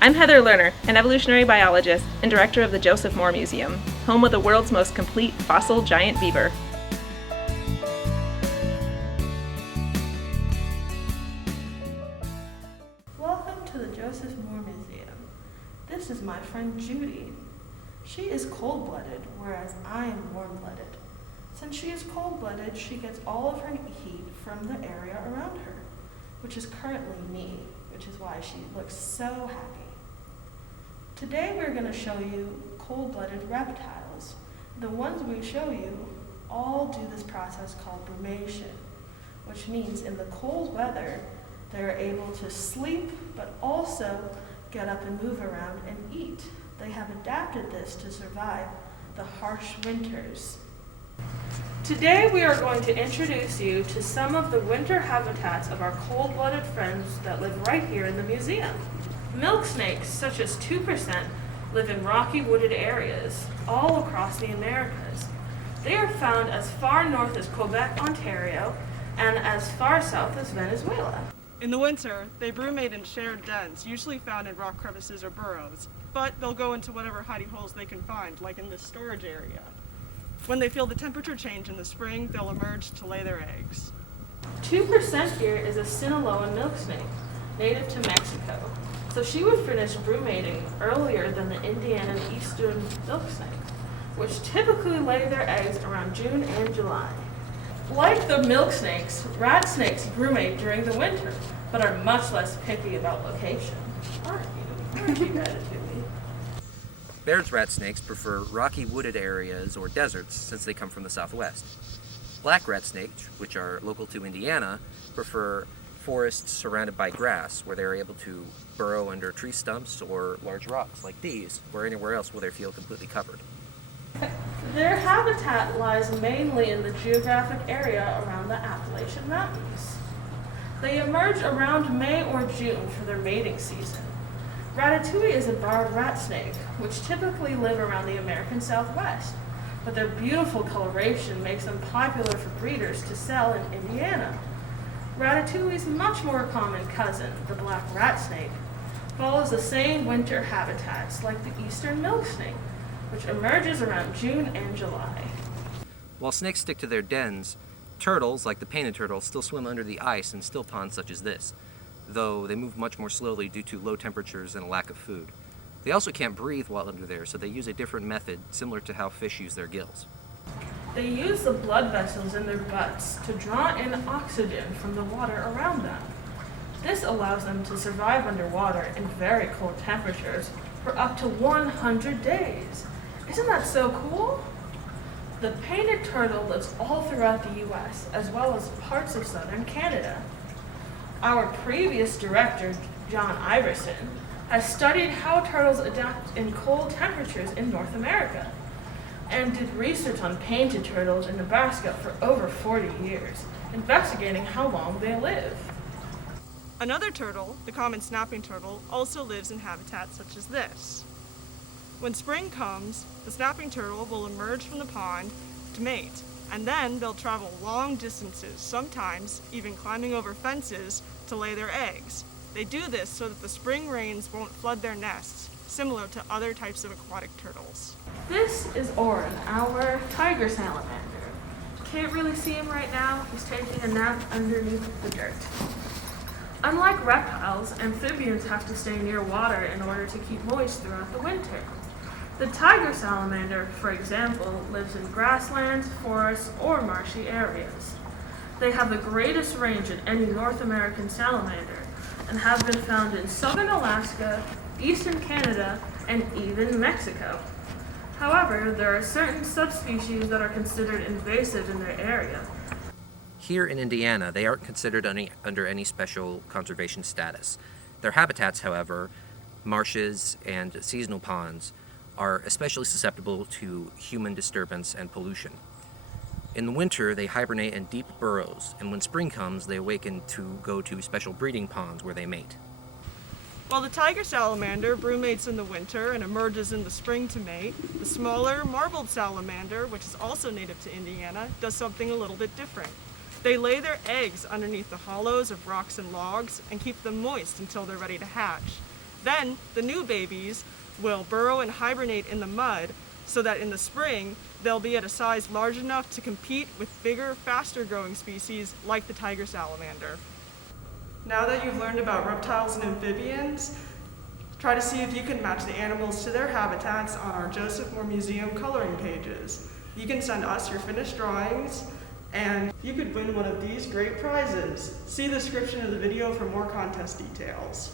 I'm Heather Lerner, an evolutionary biologist and director of the Joseph Moore Museum, home of the world's most complete fossil giant beaver. Welcome to the Joseph Moore Museum. This is my friend Judy. She is cold-blooded, whereas I am warm-blooded. Since she is cold-blooded, she gets all of her heat from the area around her, which is currently me, which is why she looks so happy. Today we're going to show you cold-blooded reptiles. The ones we show you all do this process called brumation, which means in the cold weather, they're able to sleep, but also get up and move around and eat. They have adapted this to survive the harsh winters. Today we are going to introduce you to some of the winter habitats of our cold-blooded friends that live right here in the museum. Milk snakes, such as 2%, live in rocky wooded areas all across the Americas. They are found as far north as Quebec, Ontario, and as far south as Venezuela. In the winter, they brumate in shared dens, usually found in rock crevices or burrows, but they'll go into whatever hiding holes they can find, like in this storage area. When they feel the temperature change in the spring, they'll emerge to lay their eggs. 2% here is a Sinaloa milk snake, native to Mexico. So she would finish brumating earlier than the Indiana eastern milk snake, which typically lay their eggs around June and July. Like the milk snakes, rat snakes brumate during the winter, but are much less picky about location. Aren't you? Aren't you, Ratatouille? Baird's rat snakes prefer rocky wooded areas or deserts since they come from the southwest. Black rat snakes, which are local to Indiana, prefer forests surrounded by grass where they're able to burrow under tree stumps or large rocks like these, or anywhere else where they feel completely covered. Their habitat lies mainly in the geographic area around the Appalachian Mountains. They emerge around May or June for their mating season. Ratatouille is a barred rat snake, which typically live around the American Southwest, but their beautiful coloration makes them popular for breeders to sell in Indiana. Ratatouille's much more common cousin, the black rat snake, follows the same winter habitats like the eastern milk snake, which emerges around June and July. While snakes stick to their dens, turtles, like the painted turtle, still swim under the ice in still ponds such as this, though they move much more slowly due to low temperatures and a lack of food. They also can't breathe while under there, so they use a different method similar to how fish use their gills. They use the blood vessels in their butts to draw in oxygen from the water around them. This allows them to survive underwater in very cold temperatures for up to 100 days. Isn't that so cool? The painted turtle lives all throughout the U.S. as well as parts of southern Canada. Our previous director, John Iverson, has studied how turtles adapt in cold temperatures in North America and did research on painted turtles in Nebraska for over 40 years, investigating how long they live. Another turtle, the common snapping turtle, also lives in habitats such as this. When spring comes, the snapping turtle will emerge from the pond to mate, and then they'll travel long distances, sometimes even climbing over fences to lay their eggs. They do this so that the spring rains won't flood their nests, similar to other types of aquatic turtles. This is Orin, our tiger salamander. Can't really see him right now. He's taking a nap underneath the dirt. Unlike reptiles, amphibians have to stay near water in order to keep moist throughout the winter. The tiger salamander, for example, lives in grasslands, forests, or marshy areas. They have the greatest range of any North American salamander and have been found in southern Alaska, eastern Canada, and even Mexico. However, there are certain subspecies that are considered invasive in their area. Here in Indiana, they aren't considered under any special conservation status. Their habitats, however, marshes and seasonal ponds, are especially susceptible to human disturbance and pollution. In the winter, they hibernate in deep burrows, and when spring comes, they awaken to go to special breeding ponds where they mate. While the tiger salamander brumates in the winter and emerges in the spring to mate, the smaller marbled salamander, which is also native to Indiana, does something a little bit different. They lay their eggs underneath the hollows of rocks and logs and keep them moist until they're ready to hatch. Then the new babies will burrow and hibernate in the mud so that in the spring they'll be at a size large enough to compete with bigger, faster growing species like the tiger salamander. Now that you've learned about reptiles and amphibians, try to see if you can match the animals to their habitats on our Joseph Moore Museum coloring pages. You can send us your finished drawings, and you could win one of these great prizes. See the description of the video for more contest details.